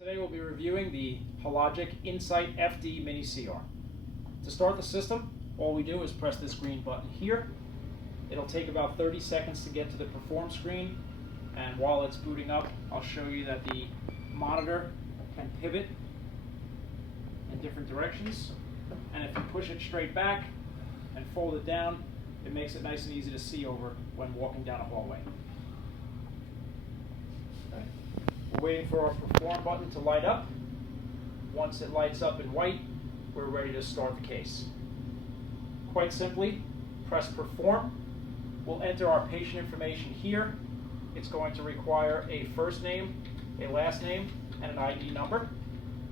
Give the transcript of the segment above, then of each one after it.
Today we'll be reviewing the Hologic InSight FD Mini CR. To start the system, all we do is press this green button here. It'll take about 30 seconds to get to the perform screen, and while it's booting up, I'll show you that the monitor can pivot in different directions, and if you push it straight back and fold it down, it makes it nice and easy to see over when walking down a hallway. We're waiting for our perform button to light up. Once it lights up in white, we're ready to start the case. Quite simply, press perform. We'll enter our patient information here. It's going to require a first name, a last name, and an ID number.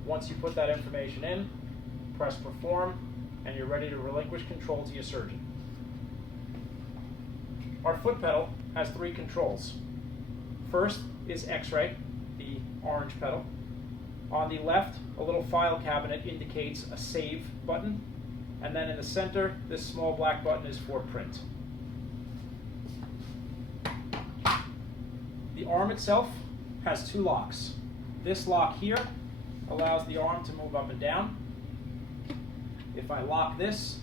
Once you put that information in, press perform, and you're ready to relinquish control to your surgeon. Our foot pedal has 3 controls. First is X-ray, the orange pedal. On the left, a little file cabinet indicates a save button, and then in the center, this small black button is for print. The arm itself has 2 locks. This lock here allows the arm to move up and down. If I lock this,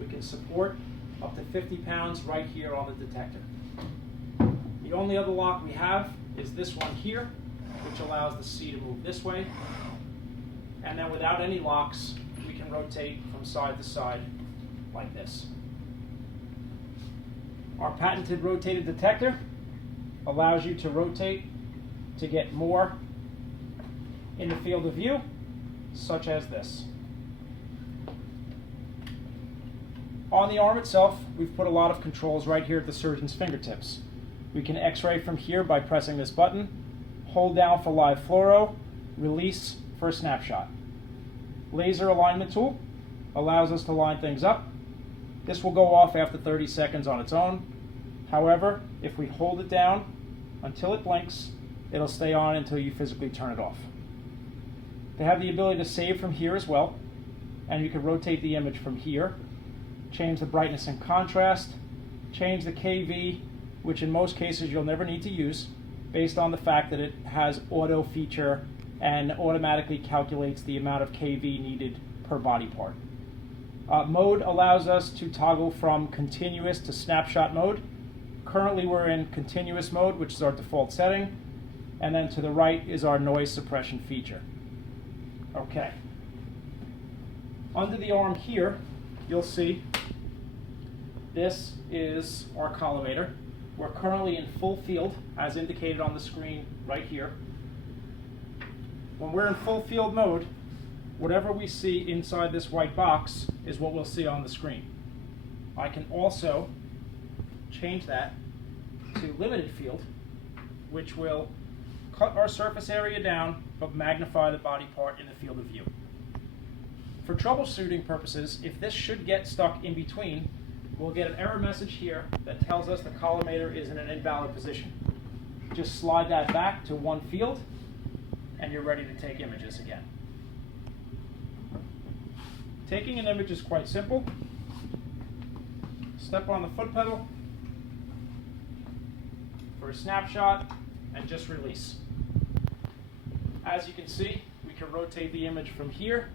we can support up to 50 pounds right here on the detector. The only other lock we have is this one here, which allows the C to move this way. And then without any locks, we can rotate from side to side like this. Our patented rotated detector allows you to rotate to get more in the field of view, such as this. On the arm itself, we've put a lot of controls right here at the surgeon's fingertips. We can X-ray from here by pressing this button, hold down for live fluoro, release for a snapshot. Laser alignment tool allows us to line things up. This will go off after 30 seconds on its own. However, if we hold it down until it blinks, it'll stay on until you physically turn it off. They have the ability to save from here as well, and you can rotate the image from here, change the brightness and contrast, change the KV, which in most cases you'll never need to use, based on the fact that it has auto feature and automatically calculates the amount of KV needed per body part. Mode allows us to toggle from continuous to snapshot mode. Currently we're in continuous mode, which is our default setting, and then to the right is our noise suppression feature. Okay. Under the arm here, you'll see this is our collimator. We're currently in full field, as indicated on the screen right here. When we're in full field mode, whatever we see inside this white box is what we'll see on the screen. I can also change that to limited field, which will cut our surface area down but magnify the body part in the field of view. For troubleshooting purposes, if this should get stuck in between, we'll get an error message here that tells us the collimator is in an invalid position. Just slide that back to one field, and you're ready to take images again. Taking an image is quite simple. Step on the foot pedal for a snapshot, and just release. As you can see, we can rotate the image from here,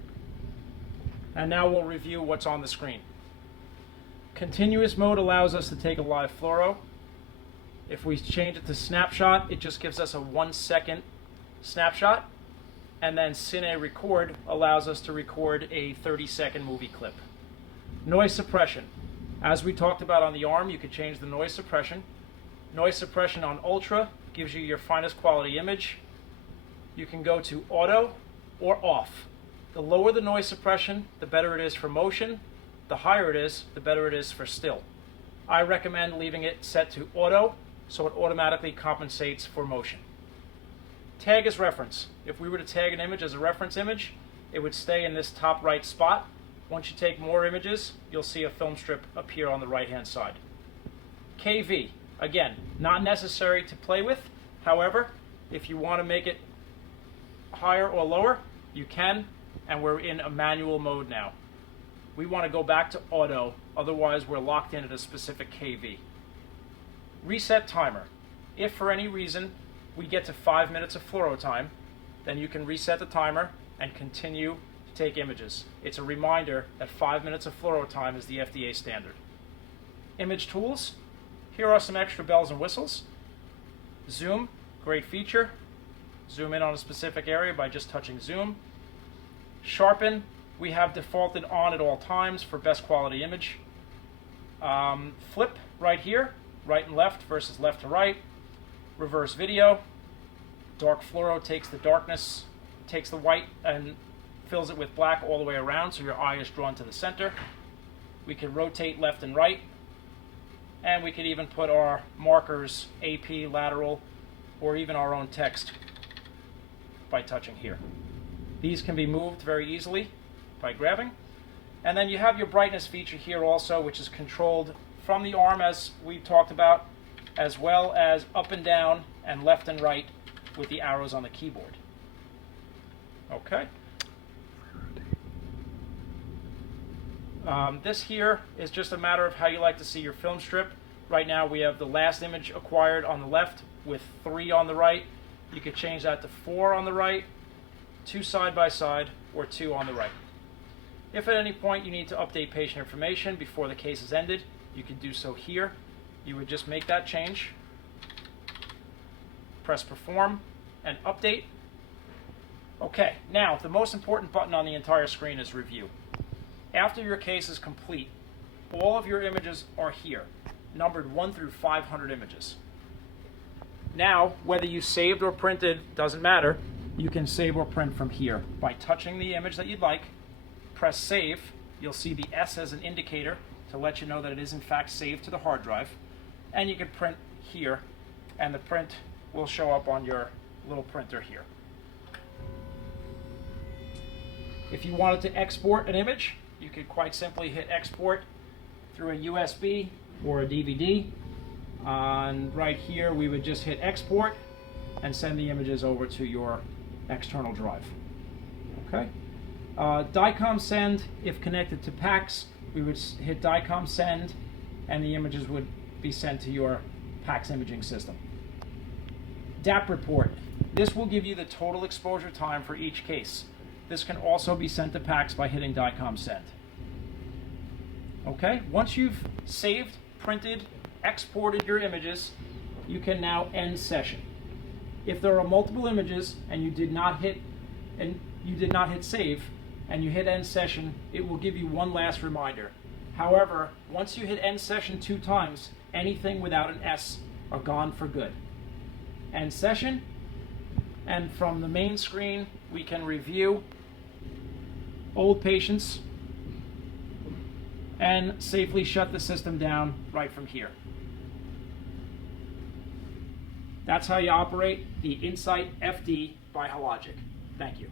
and now we'll review what's on the screen. Continuous mode allows us to take a live fluoro. If we change it to snapshot, it just gives us a 1-second snapshot. And then Cine Record allows us to record a 30-second movie clip. Noise suppression. As we talked about on the arm, you could change the noise suppression. Noise suppression on Ultra gives you your finest quality image. You can go to auto or off. The lower the noise suppression, the better it is for motion. The higher it is, the better it is for still. I recommend leaving it set to auto so it automatically compensates for motion. Tag as reference. If we were to tag an image as a reference image, it would stay in this top right spot. Once you take more images, you'll see a film strip appear on the right-hand side. KV, again, not necessary to play with. However, if you want to make it higher or lower, you can, and we're in a manual mode now. We want to go back to auto, otherwise we're locked in at a specific KV. Reset timer. If for any reason we get to 5 minutes of fluoro time, then you can reset the timer and continue to take images. It's a reminder that 5 minutes of fluoro time is the FDA standard. Image tools. Here are some extra bells and whistles. Zoom, great feature. Zoom in on a specific area by just touching zoom. Sharpen, we have defaulted on at all times for best quality image. Flip right here, right and left versus left to right. Reverse video. Dark fluoro takes the darkness, takes the white and fills it with black all the way around so your eye is drawn to the center. We can rotate left and right. And we could even put our markers, AP, lateral, or even our own text by touching here. These can be moved very easily by grabbing. And then you have your brightness feature here also, which is controlled from the arm, as we talked about, as well as up and down and left and right with the arrows on the keyboard. Okay. This here is just a matter of how you like to see your film strip. Right now we have the last image acquired on the left with 3 on the right. You could change that to 4 on the right, 2 side by side, or 2 on the right. If at any point you need to update patient information before the case is ended, you can do so here. You would just make that change, press perform, and update. Okay, now the most important button on the entire screen is review. After your case is complete, all of your images are here, numbered 1 through 500 images. Now, whether you saved or printed, doesn't matter. You can save or print from here by touching the image that you'd like. Press save. You'll see the S as an indicator to let you know that it is in fact saved to the hard drive. And you can print here, and the print will show up on your little printer here. If you wanted to export an image, you could quite simply hit export through a USB or a DVD. And right here, we would just hit export and send the images over to your external drive. Okay. DICOM send, if connected to PACS, we would hit DICOM send, and the images would be sent to your PACS imaging system. DAP report. This will give you the total exposure time for each case. This can also be sent to PACS by hitting DICOM send. Okay, once you've saved, printed, exported your images, you can now end session. If there are multiple images and you did not hit save and you hit end session, it will give you one last reminder. However, once you hit end session 2 times, anything without an S are gone for good. End session, and from the main screen we can review old patients and safely shut the system down right from here. That's how you operate the InSight FD by Hologic. Thank you.